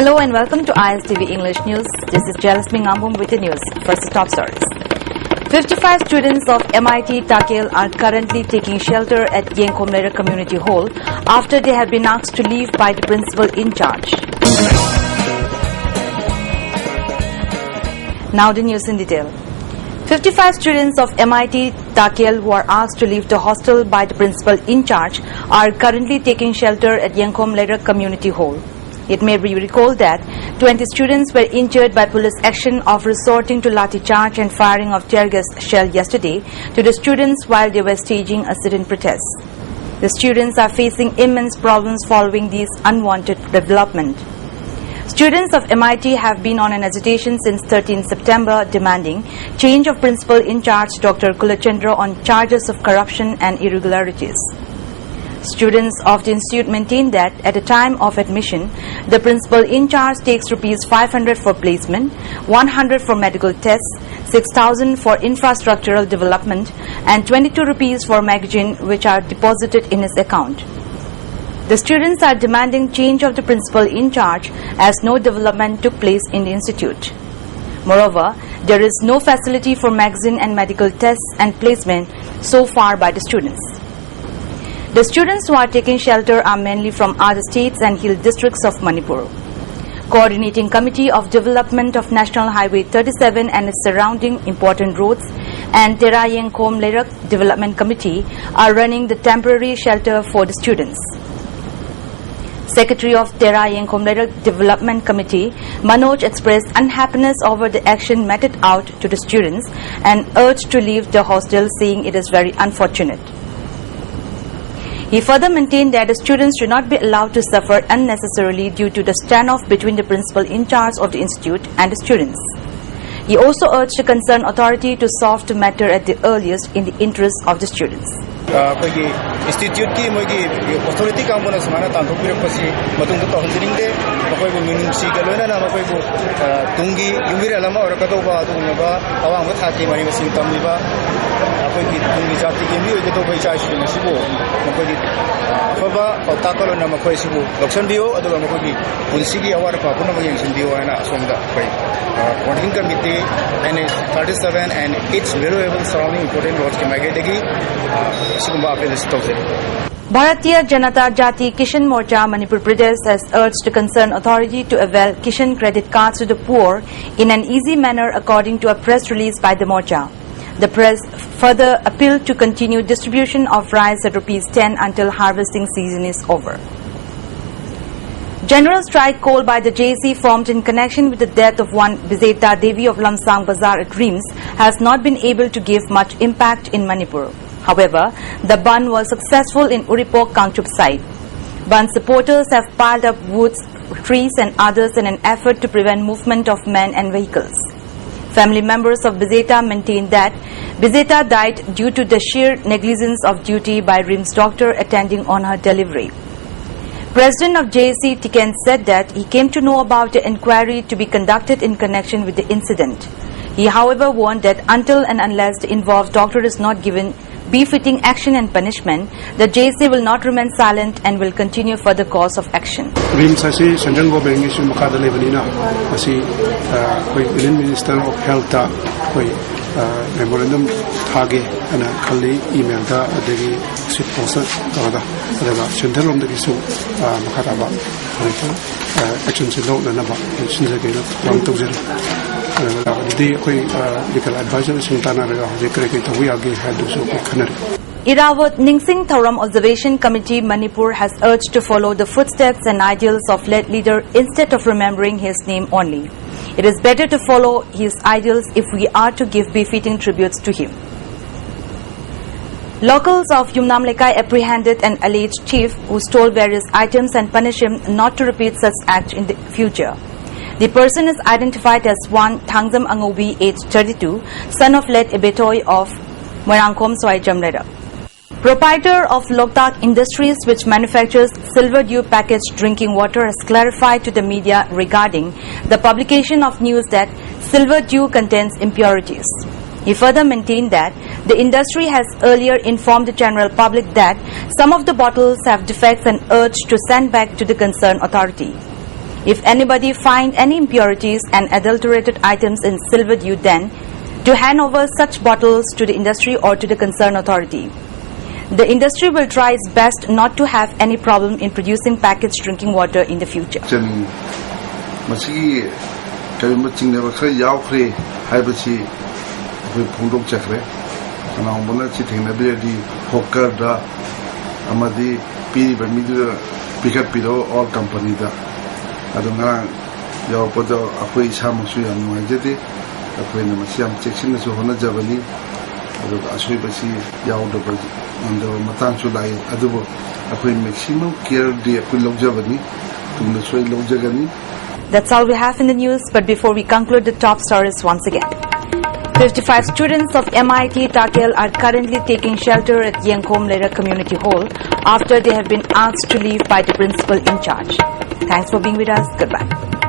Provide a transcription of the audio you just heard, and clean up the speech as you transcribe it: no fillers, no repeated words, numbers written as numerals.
Hello and welcome to ISTV English News. This is Jasmine Ngambum with the news. First, the top stories. 55 students of MIT Takil are currently taking shelter at Yenkomlera Community Hall after they have been asked to leave by the principal in charge. Now the news in detail. 55 students of MIT Takil who are asked to leave the hostel by the principal in charge are currently taking shelter at Yenkomlera Community Hall. It may be recalled that 20 students were injured by police action of resorting to lathi charge and firing of tear gas shell yesterday to the students while they were staging a sit-in protest. The students are facing immense problems following these unwanted development. Students of MIT have been on an agitation since 13 September demanding change of principal in charge Dr. Kulachandra on charges of corruption and irregularities. Students of the institute maintain that at the time of admission, the principal in charge takes Rs 500 for placement, 100 for medical tests, 6,000 for infrastructural development, and 22 Rs for magazine which are deposited in his account. The students are demanding change of the principal in charge as no development took place in the institute. Moreover, there is no facility for magazine and medical tests and placement so far by the students. The students who are taking shelter are mainly from other states and hill districts of Manipur. Coordinating Committee of Development of National Highway 37 and its surrounding important roads and Tera Yenkom Lerak Development Committee are running the temporary shelter for the students. Secretary of Tera Yenkom Lerak Development Committee, Manoj, expressed unhappiness over the action meted out to the students and urged to leave the hostel, saying it is very unfortunate. He further maintained that the students should not be allowed to suffer unnecessarily due to the standoff between the principal in charge of the institute and the students. He also urged the concerned authority to solve the matter at the earliest in the interest of the students. Institute ki mogi authority kampuna samana tanthok pirapasi matung to honjiring de makoi bu minsi galona na makoi bu tungi yumira lama or kato ba atu ba awang ba thati mari masing tamliba akoi ki tungi jati ki mi ke to bai chai shi sibo makoi di khoba khota kalo na makoi sibo loksan bio adu makoi ki punsi ki awar pa puna ba yengsin bio ana asomda bai coordinating committee and 37 and its valuable surrounding important roads ke mage degi Bharatiya Janata Jati Kishan Morcha Manipur Pradesh has urged the concerned authority to avail Kishan credit cards to the poor in an easy manner according to a press release by the Morcha. The press further appealed to continue distribution of rice at Rs 10 until harvesting season is over. General strike called by the JC formed in connection with the death of one Bizeta Devi of Lamsang Bazar at Reims has not been able to give much impact in Manipur. However, the ban was successful in Uripok Kangchup side. Ban supporters have piled up woods, trees and others in an effort to prevent movement of men and vehicles. Family members of Bizeta maintain that Bizeta died due to the sheer negligence of duty by Reims doctor attending on her delivery. President of JAC Tiken said that he came to know about the inquiry to be conducted in connection with the incident. He, however, warned that until and unless the involved doctor is not given befitting action and punishment, the JC will not remain silent and will continue for the course of action. Central Government is Union Minister of Health memorandum thage ana khali email da adegi sit post da central room da su makata ba action se lo na ba sinja ke na to zero the legal advisor sintana raga je kare ke to age had so khanar Irawat Ningsing Thoram Observation Committee Manipur has urged to follow the footsteps and ideals of late leader instead of remembering his name only. It is better to follow his ideals if we are to give befitting tributes to him. Locals of Yumnamlekai apprehended an alleged thief who stole various items and punished him not to repeat such act in the future. The person is identified as one Thangzam Angobi, aged 32, son of late Ebetoy of Moirangkom Soy Jamlera. Proprietor of Loktak Industries, which manufactures Silver Dew packaged drinking water, has clarified to the media regarding the publication of news that Silver Dew contains impurities. He further maintained that the industry has earlier informed the general public that some of the bottles have defects and urged to send back to the concerned authority. If anybody find any impurities and adulterated items in silver due, then to hand over such bottles to the industry or to the concerned authority. The industry will try its best not to have any problem in producing packaged drinking water in the future. All company da adunga yaw podo akoi samusu yam nuajede akoi na masiam chection su hona jabani adu asoi basi yaw do ba ando matang su lai adu akoi maximum care di akoi logjabani tumna soi logjagani. That's all we have in the news, but before we conclude the top stories once again. 55 students of MIT Takel are currently taking shelter at Yankom Lera Community Hall after they have been asked to leave by the principal in charge. Thanks for being with us. Goodbye.